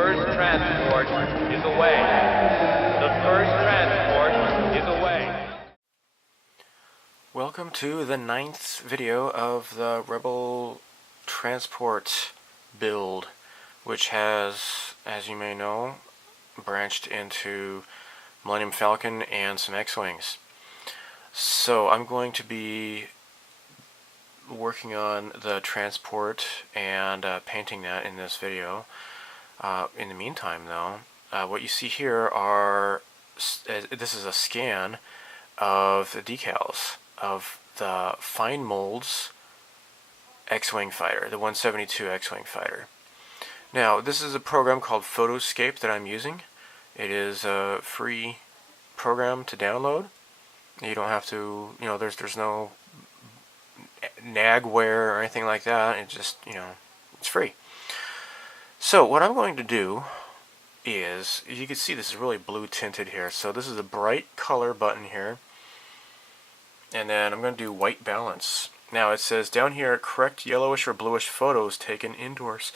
first transport is away. The first transport is away. Welcome to the 9th video of the Rebel transport build, which has, as you may know, branched into Millennium Falcon and some X-Wings. So I'm going to be working on the transport and painting that in this video. In the meantime, though, what you see here are, this is a scan of the decals of the Fine Molds X-Wing fighter, the 172 X-Wing fighter. Now, this is a program called Photoscape that I'm using. It is a free program to download. You don't have to, there's no nagware or anything like that. It just, it's free. So what I'm going to do is, you can see this is really blue tinted here. So this is a bright color button here. And then I'm going to do white balance. Now it says down here, correct yellowish or bluish photos taken indoors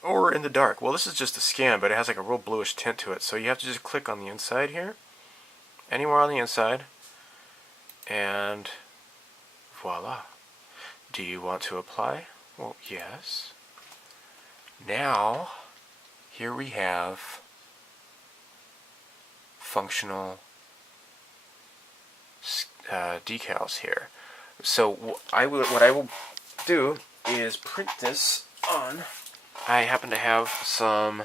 or in the dark. Well, this is just a scan, but it has like a real bluish tint to it. So you have to just click on the inside here, anywhere on the inside, and voila. Do you want to apply? Well, yes. Now, here we have functional decals here. So what I will do is print this on. I happen to have some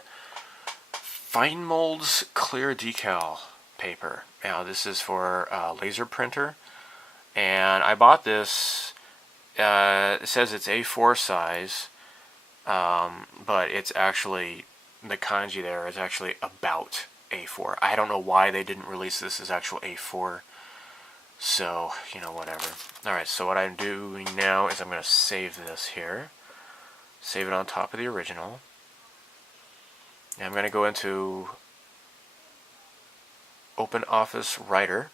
Fine Molds clear decal paper. Now this is for a laser printer, and I bought this. It says it's A4 size, but it's actually, the kanji there is actually about A4. I don't know why they didn't release this as actual A4. So, whatever. Alright, so what I'm doing now is I'm going to save this here. Save it on top of the original. And I'm going to go into Openoffice Writer.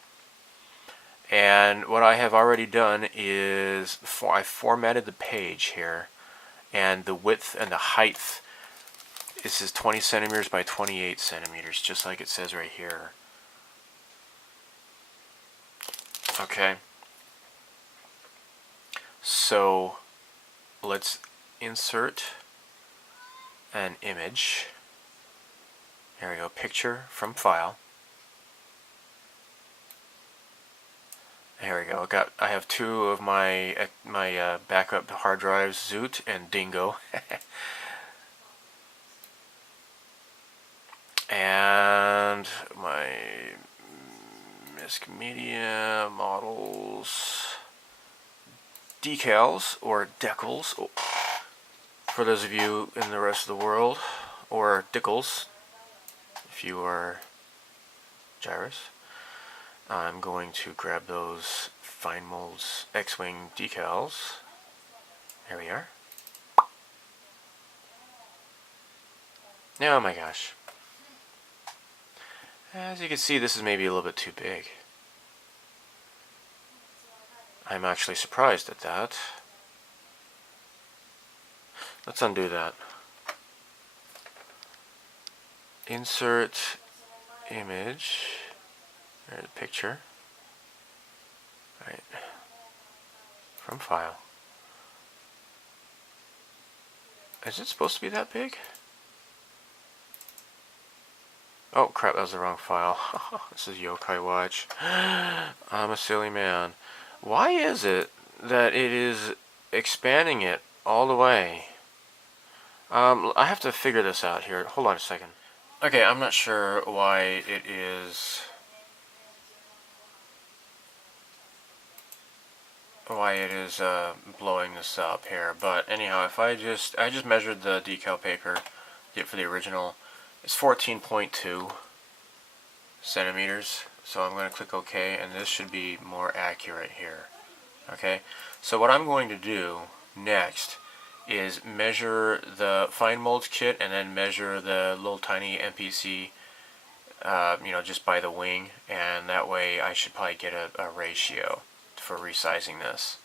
And what I have already done is I formatted the page here. And the width and the height, this is 20 centimeters by 28 centimeters, just like it says right here. Okay, so let's insert an image. There we go, picture from file. There we go. I have two of my backup hard drives, Zoot and Dingo, and my Media models, decals, or decals, for those of you in the rest of the world, or Decals, if you are Gyrus. I'm going to grab those Fine Molds X-Wing decals. There we are. Oh my gosh. As you can see, this is maybe a little bit too big. I'm actually surprised at that. Let's undo that. Insert image. There's a picture. Right. From file. Is it supposed to be that big? Oh crap, that was the wrong file. This is Yokai Watch. I'm a silly man. Why is it that it is expanding it all the way? I have to figure this out here. Hold on a second. Okay, I'm not sure why it is blowing this up here, but anyhow, if I just measured the decal paper for the original. It's 14.2 centimeters, so I'm going to click OK, and this should be more accurate here. Okay, so what I'm going to do next is measure the Fine Molds kit and then measure the little tiny MPC, just by the wing, and that way I should probably get a ratio for resizing this.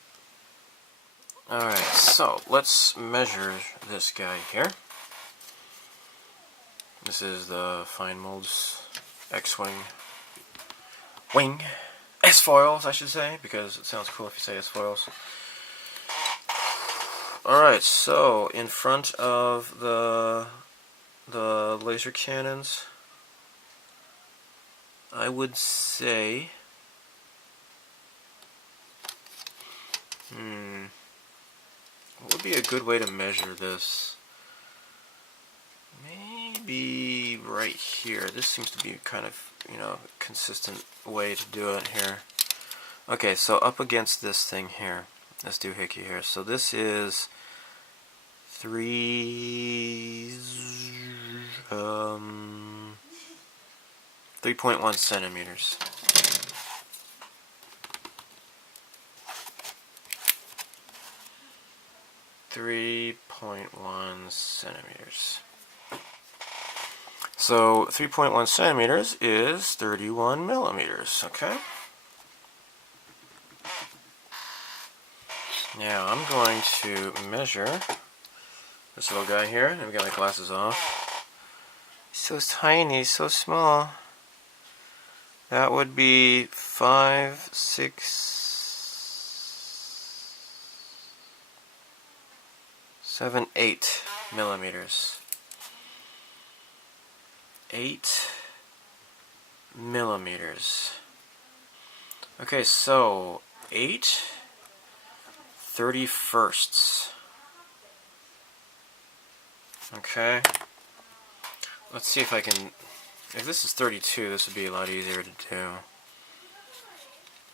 Alright, so let's measure this guy here. This is the Fine Molds X-Wing S-Foils, I should say, because it sounds cool if you say S-Foils. Alright, so in front of the laser cannons, I would say what would be a good way to measure this? Maybe right here. This seems to be kind of, consistent way to do it here. Okay, so up against this thing here, this doohickey here. So this is 3.1 centimeters. 3.1 centimeters. So 3.1 centimeters is 31 millimeters, okay? Now I'm going to measure this little guy here. Let me get my glasses off. He's so tiny, so small. That would be 5, 6, 7, 8 millimeters. 8 millimeters. Okay, so 8 31sts. Okay. Let's see if I can. If this is 32, this would be a lot easier to do.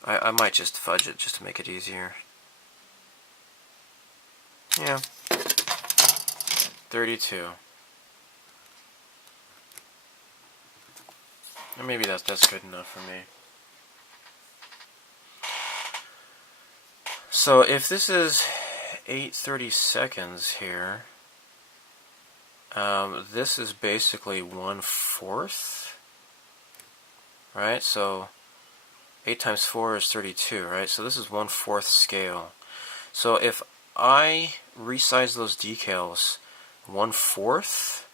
I might just fudge it just to make it easier. Yeah. 32. Or maybe that's good enough for me. So if this is 8/32 here, this is basically 1/4, right? So 8 times 4 is 32, right? So this is 1/4 scale. So if I resize those decals 1/4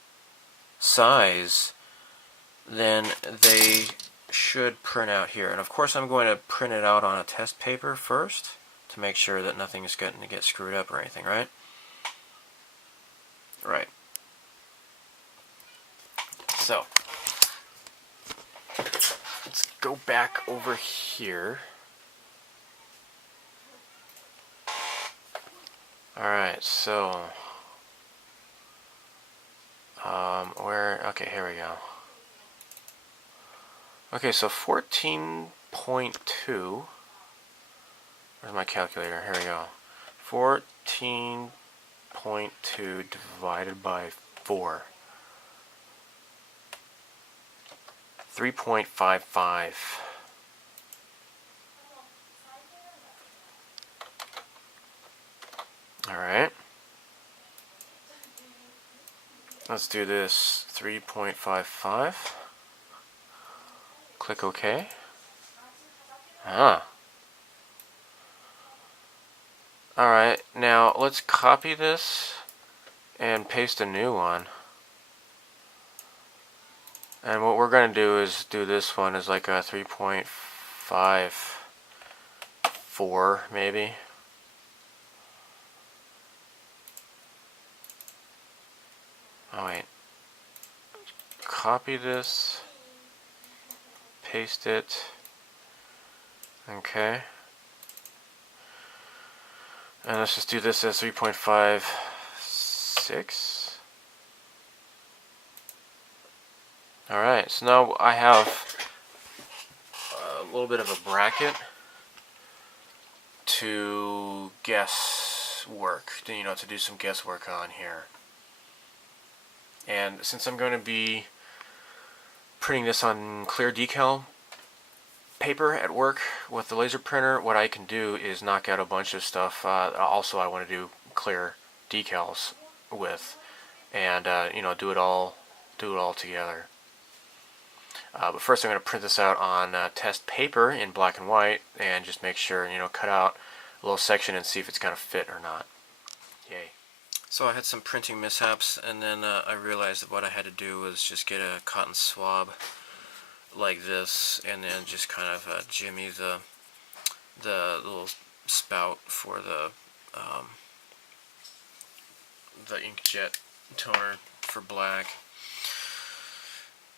size, then they should print out here. And of course I'm going to print it out on a test paper first to make sure that nothing is going to get screwed up or anything, right? Right. So, let's go back over here. Alright, so, okay, here we go. Okay, so 14.2, where's my calculator? Here we go. 14.2 divided by 4. 3.55. Alright. Let's do this. 3.55. Click OK. Alright, now let's copy this and paste a new one. And what we're going to do is do this one as like a 3.54 maybe. Oh wait. Copy this. Paste it. Okay. And let's just do this as 3.56. Alright, so now I have a little bit of a bracket to guess work, to do some guesswork on here. And since I'm going to be printing this on clear decal paper at work with the laser printer, what I can do is knock out a bunch of stuff. Also, I want to do clear decals with, and do it all together. But first, I'm going to print this out on test paper in black and white, and just make sure cut out a little section and see if it's going to fit or not. Yay! So I had some printing mishaps, and then I realized that what I had to do was just get a cotton swab like this, and then just kind of jimmy the little spout for the inkjet toner for black.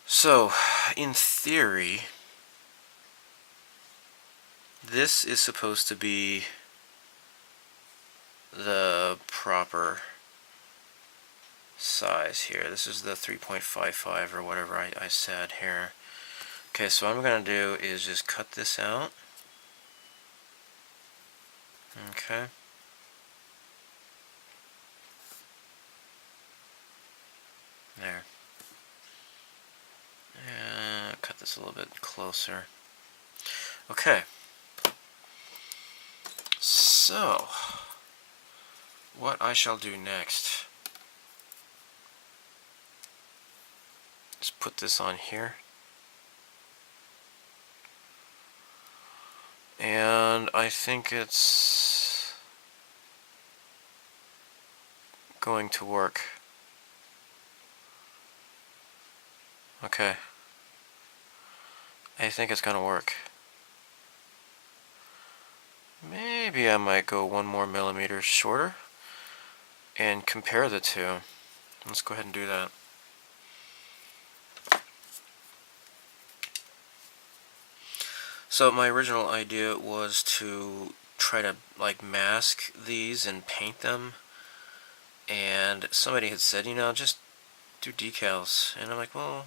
So, in theory, this is supposed to be the proper size here. This is the 3.55 or whatever I said here. Okay, so what I'm going to do is just cut this out. Okay. There. And cut this a little bit closer. Okay. So, what I shall do next is put this on here. And I think it's going to work. Okay. I think it's going to work. Maybe I might go 1 more millimeter shorter and compare the two. Let's go ahead and do that. So my original idea was to try to like mask these and paint them, and somebody had said, you know, just do decals, and I'm like, well,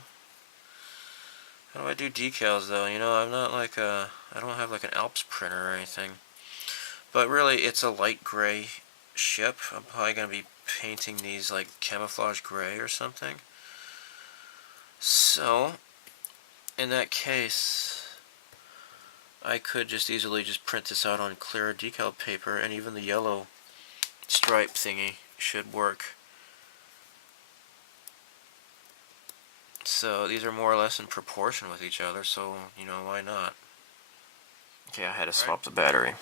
how do I do decals though? You know, I'm not like I don't have like an Alps printer or anything. But really, it's a light gray ship. I'm probably going to be painting these like camouflage gray or something. So, in that case, I could just easily just print this out on clear decal paper, and even the yellow stripe thingy should work. So these are more or less in proportion with each other, so, you know, why not? Okay, I had to swap the battery.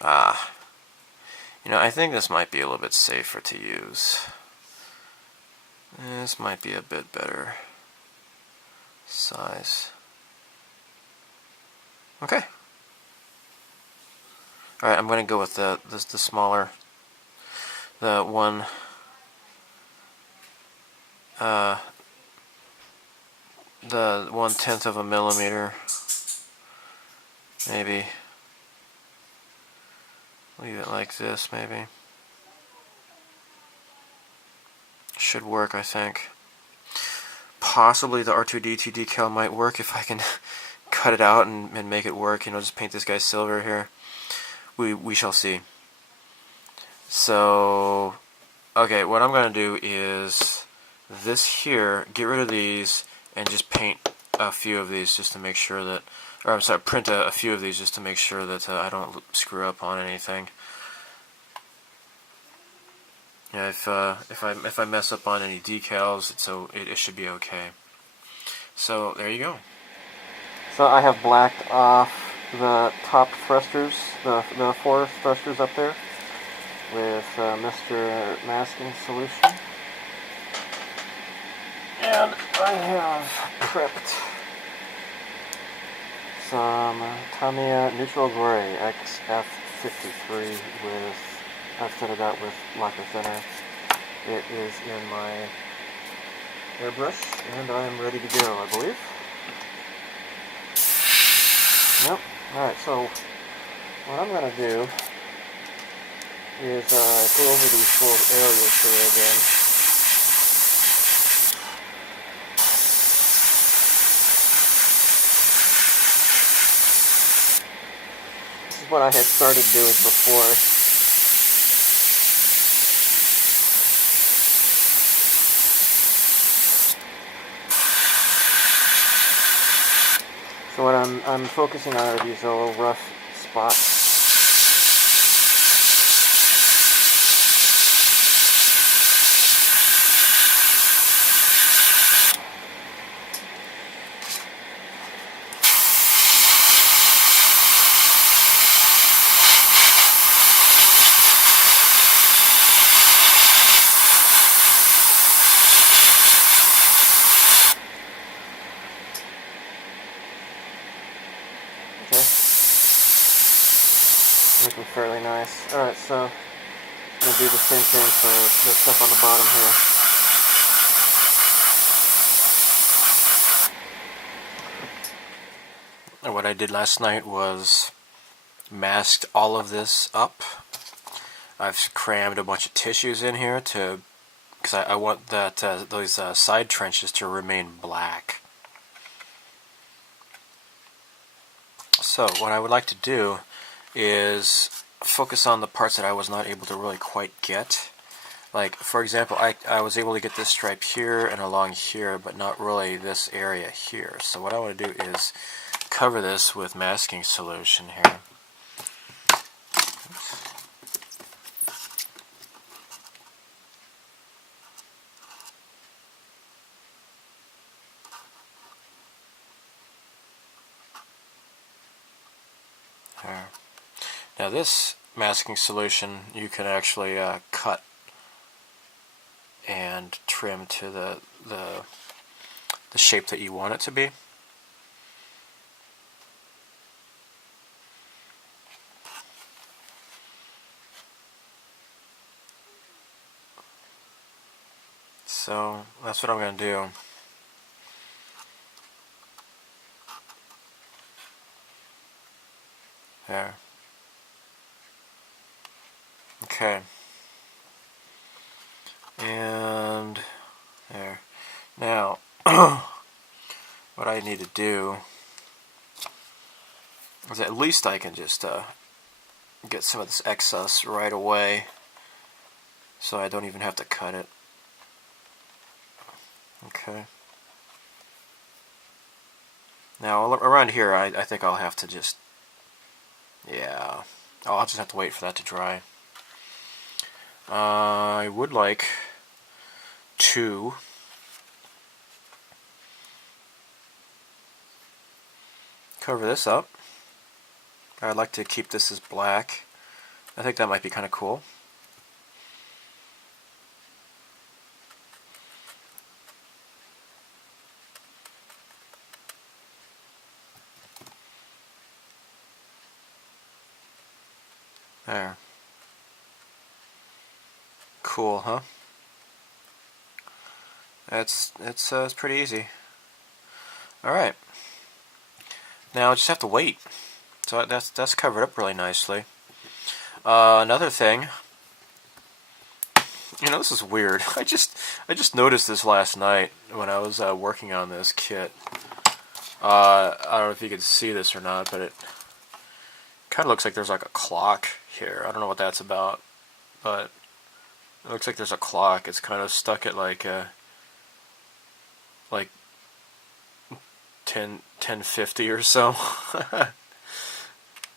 You know, I think this might be a little bit safer to use. This might be a bit better size. Okay. Alright, I'm going to go with the smaller, the 1/10 of a millimeter, maybe. Leave it like this, maybe. Should work, I think. Possibly the R2D2 decal might work if I can cut it out and make it work. You know, just paint this guy silver here. We shall see. So, okay, what I'm going to do is this here, get rid of these, and just paint a few of these just to make sure that, or I'm sorry, print a few of these just to make sure that I don't screw up on anything. Yeah, if I mess up on any decals, it should be okay. So there you go. So I have blacked off the top thrusters, the 4 thrusters up there, with Mr. Masking Solution. And I have prepped some Tamiya Neutral Gray XF53 with, I've fitted out with lacquer thinner. It is in my airbrush, and I am ready to go, I believe. Yep. Alright, so what I'm going to do is go over these little areas here again. This is what I had started doing before. So what I'm focusing on are these little rough spots. fairly nice. Alright, so I'm going to do the same thing for the stuff on the bottom here. And what I did last night was masked all of this up. I've crammed a bunch of tissues in here to, because I want that those side trenches to remain black. So what I would like to do is focus on the parts that I was not able to really quite get. Like, for example, I was able to get this stripe here and along here, but not really this area here. So what I want to do is cover this with masking solution here. There. Now this masking solution you can actually cut and trim to the shape that you want it to be. So that's what I'm going to do. There. Okay. And there. Now, what I need to do is at least I can just get some of this excess right away, so I don't even have to cut it. Okay. Now around here, I think I'll have to just, yeah, I'll just have to wait for that to dry. I would like to cover this up. I'd like to keep this as black. I think that might be kind of cool. There. Cool, huh? It's pretty easy. All right. Now I just have to wait. So that's covered up really nicely. Another thing, you know, this is weird. I just noticed this last night when I was working on this kit. I don't know if you can see this or not, but it kind of looks like there's like a clock here. I don't know what that's about, but it looks like there's a clock. It's kind of stuck at like 10:50 or so.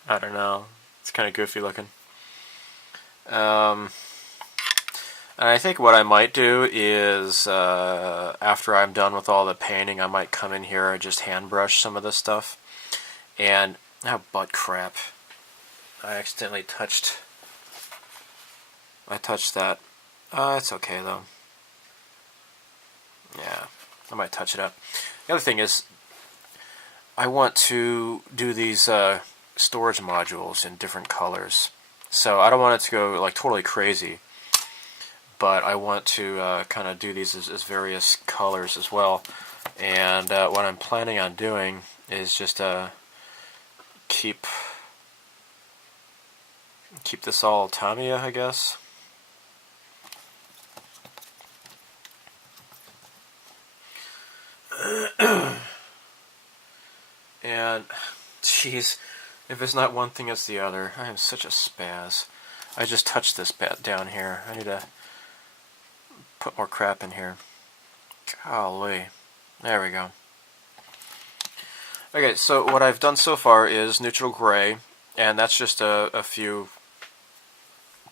I don't know. It's kind of goofy looking. And I think what I might do is, after I'm done with all the painting, I might come in here and just hand brush some of this stuff. And, oh, butt crap. I accidentally touched that. It's okay though. Yeah, I might touch it up. The other thing is, I want to do these storage modules in different colors. So I don't want it to go like totally crazy, but I want to kind of do these as various colors as well. And what I'm planning on doing is just keep this all Tamiya, I guess. And, jeez, if it's not one thing, it's the other. I am such a spaz. I just touched this bat down here. I need to put more crap in here. Golly. There we go. Okay, so what I've done so far is neutral gray, and that's just a few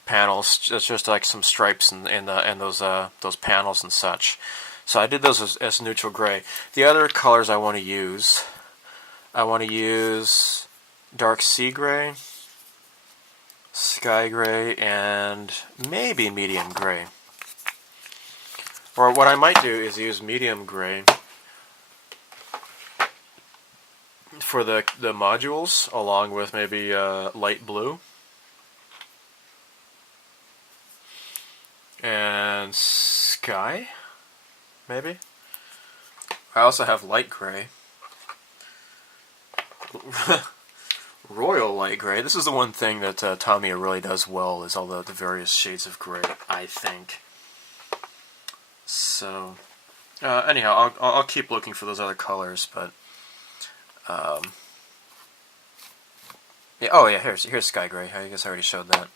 panels. It's just like some stripes and those panels and such. So I did those as neutral gray. The other colors I want to use dark sea gray, sky gray, and maybe medium gray. Or what I might do is use medium gray for the modules, along with maybe light blue. sky, maybe. I also have light gray. Royal light gray. This is the one thing that Tamiya really does well, is all the various shades of gray, I think. So, anyhow, I'll keep looking for those other colors, but yeah. Oh yeah, here's sky gray. I guess I already showed that.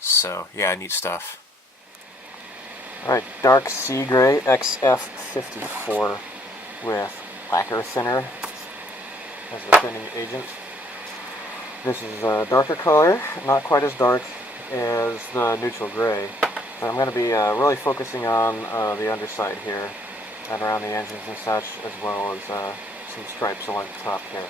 So yeah, neat stuff. All right, dark sea gray XF54 with lacquer thinner as the thinning agent. This is a darker color, not quite as dark as the neutral gray. But I'm going to be really focusing on the underside here and around the engines and such, as well as some stripes along the top here.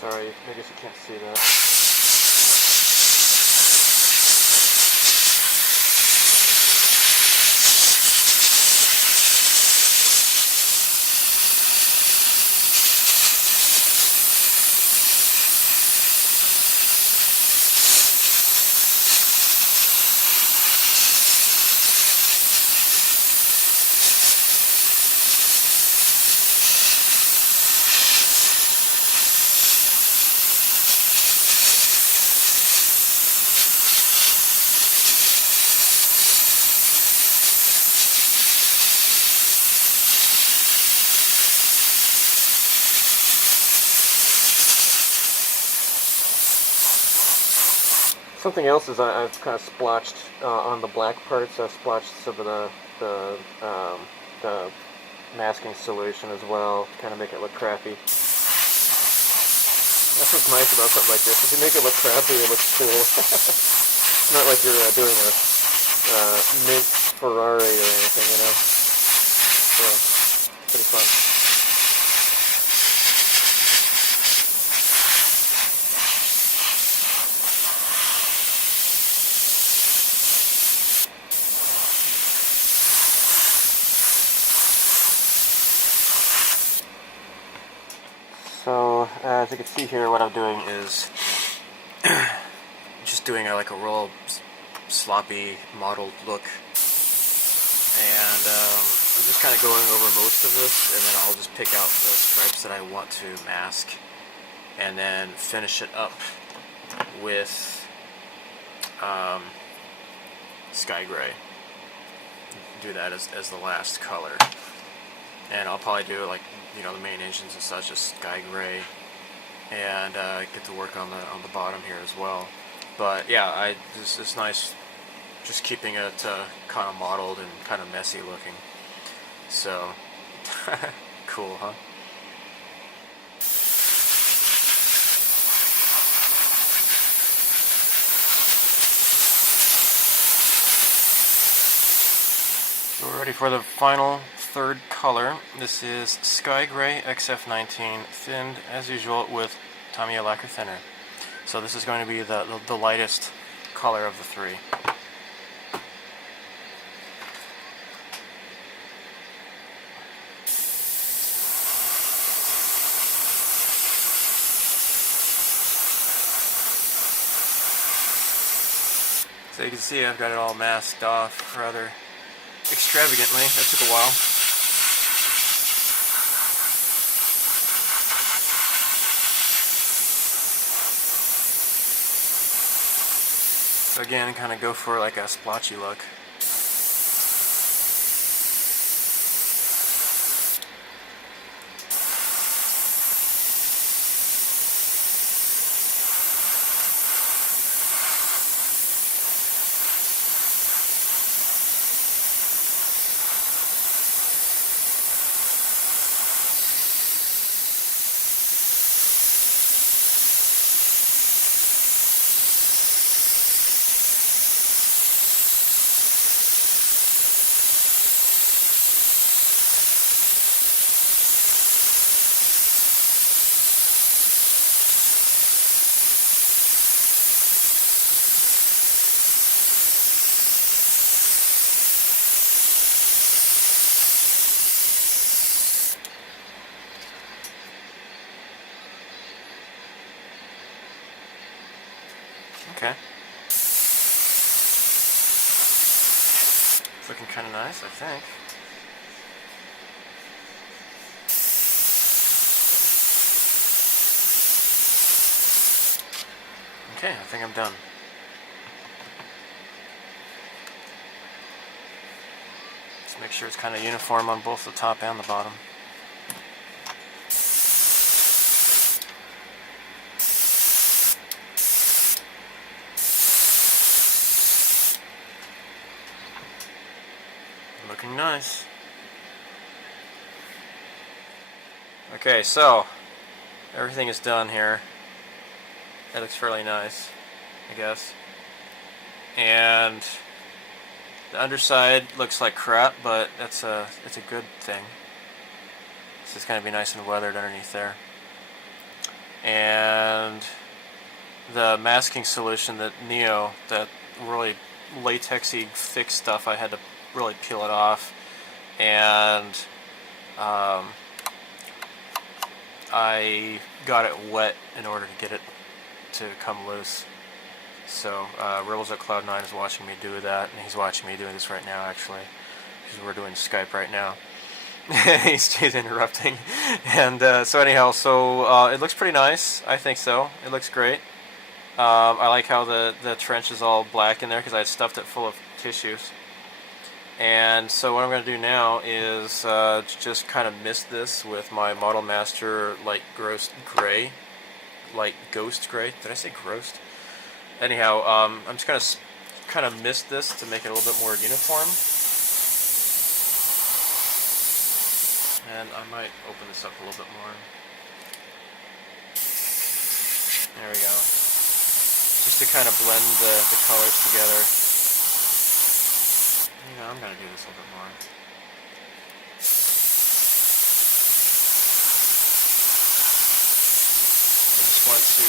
Sorry, I guess you can't see that. Something else is I've kind of splotched on the black parts. I've splotched some of the masking solution as well, to kind of make it look crappy. That's what's nice about something like this. If you make it look crappy, it looks cool. It's not like you're doing a mint Ferrari or anything, you know. So, pretty fun. So, as you can see here, what I'm doing is just doing like a real sloppy modeled look, and I'm just kind of going over most of this, and then I'll just pick out the stripes that I want to mask, and then finish it up with sky gray. Do that as the last color. And I'll probably do like, you know, the main engines and such as sky gray, and get to work on the bottom here as well. But yeah, it's nice just keeping it kind of modeled and kind of messy looking. So cool, huh? So we're ready for the final third color. This is Sky Gray XF19, thinned as usual with Tamiya lacquer thinner. So this is going to be the lightest color of the three. So you can see I've got it all masked off rather extravagantly. That took a while. So again, kind of go for like a splotchy look. Okay. It's looking kind of nice, I think. Okay, I think I'm done. Just make sure it's kind of uniform on both the top and the bottom. Looking nice. Okay, so everything is done here. That looks fairly nice, I guess. And the underside looks like crap, but it's a good thing. This is going to be nice and weathered underneath there. And the masking solution, that Neo, that really latexy thick stuff, I had to really peel it off, and I got it wet in order to get it to come loose. So Rebels at Cloud9 is watching me do that, and he's watching me doing this right now, actually, because we're doing Skype right now. he's interrupting. And so anyhow, so it looks pretty nice. I think so. It looks great. I like how the trench is all black in there, because I had stuffed it full of tissues. And so what I'm going to do now is just kind of mist this with my Model Master Light Ghost Gray. Light Ghost Gray. Did I say gross? Anyhow, I'm just going to kind of mist this to make it a little bit more uniform. And I might open this up a little bit more. There we go. Just to kind of blend the colors together. You know, I'm going to do this a little bit more. I just want to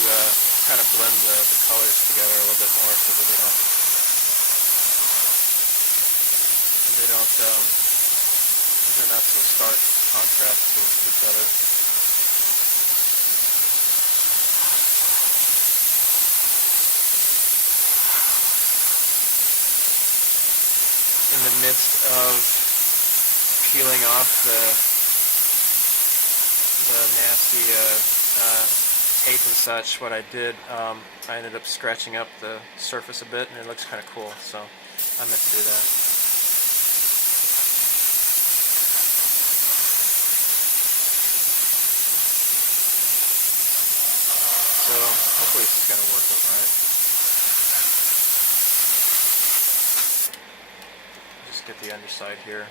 kind of blend the colors together a little bit more so that they're not so stark contrast to each other. In the midst of peeling off the nasty tape and such, what I did, I ended up scratching up the surface a bit, and it looks kind of cool, so I meant to do that. So hopefully this is going to work alright. Just get the underside here.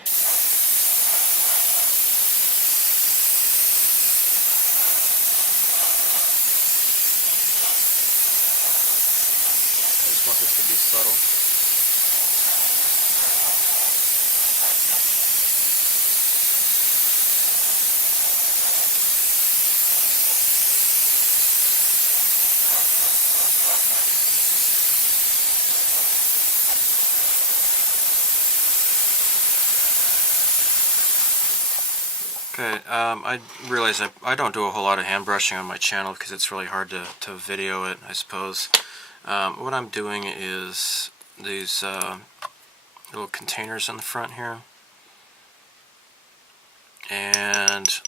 I just want this to be subtle. Okay, I realize I don't do a whole lot of hand brushing on my channel because it's really hard to video it, I suppose. What I'm doing is these little containers on the front here. And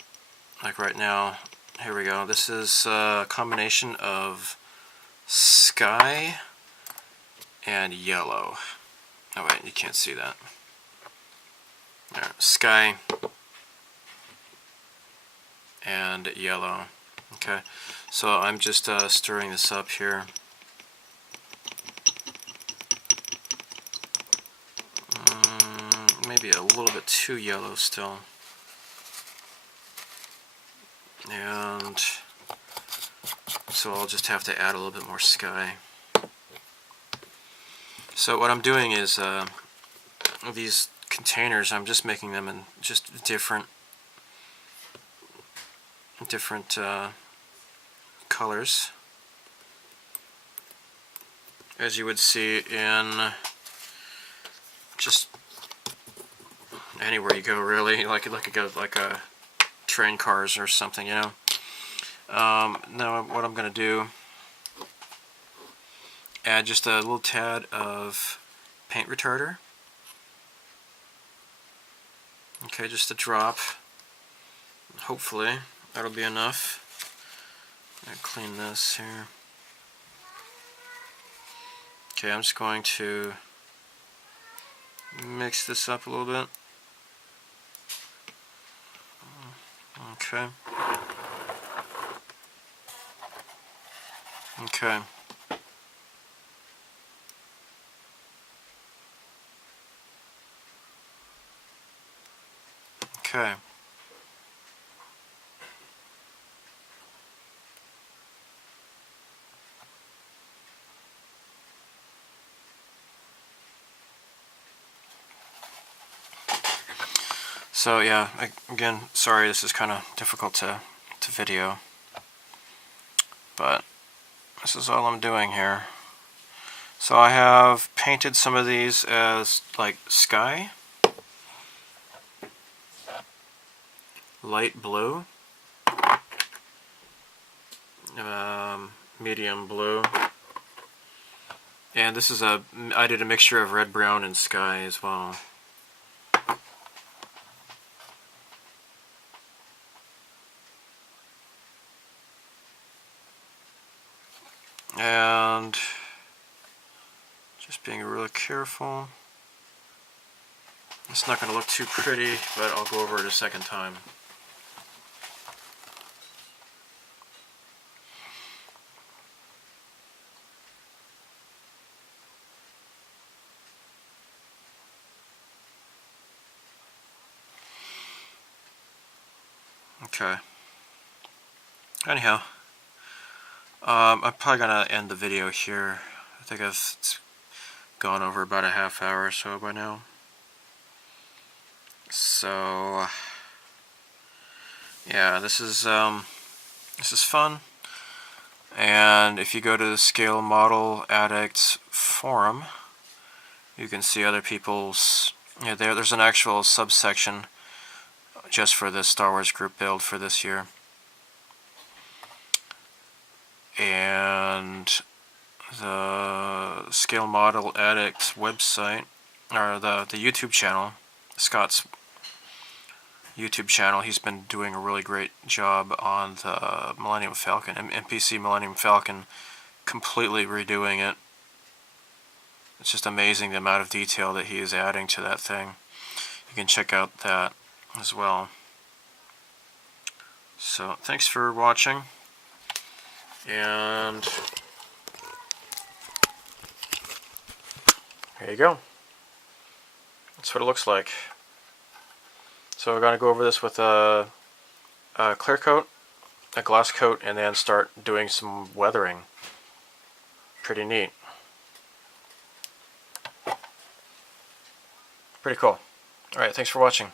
like right now, here we go. This is a combination of sky and yellow. Oh wait, you can't see that. There, sky and yellow. Okay, so I'm just stirring this up here. Maybe a little bit too yellow still. And so I'll just have to add a little bit more sky. So what I'm doing is these containers, I'm just making them in just different colors, as you would see in just anywhere you go, really, like a train cars or something, you know. Now what I'm going to do add just a little tad of paint retarder. Okay, just a drop. Hopefully that'll be enough. I'm gonna clean this here. Okay, I'm just going to mix this up a little bit. Okay. Okay. Okay. So yeah, again, sorry this is kind of difficult to video, but this is all I'm doing here. So I have painted some of these as like sky, light blue, medium blue, and this is I did a mixture of red, brown, and sky as well. And just being really careful. It's not going to look too pretty, but I'll go over it a second time. Okay. Anyhow, I'm probably going to end the video here. I think it's gone over about a half hour or so by now. So, yeah, this is fun. And if you go to the Scale Model Addict forum, you can see other people's. Yeah, there's an actual subsection just for the Star Wars group build for this year. And the Scale Model Addict website, or the YouTube channel, Scott's YouTube channel, he's been doing a really great job on the Millennium Falcon, MPC Millennium Falcon, completely redoing it. It's just amazing the amount of detail that he is adding to that thing. You can check out that as well. So thanks for watching, and there you go. That's what it looks like. So we're going to go over this with a clear coat, a gloss coat, and then start doing some weathering. Pretty neat. Pretty cool. Alright, thanks for watching.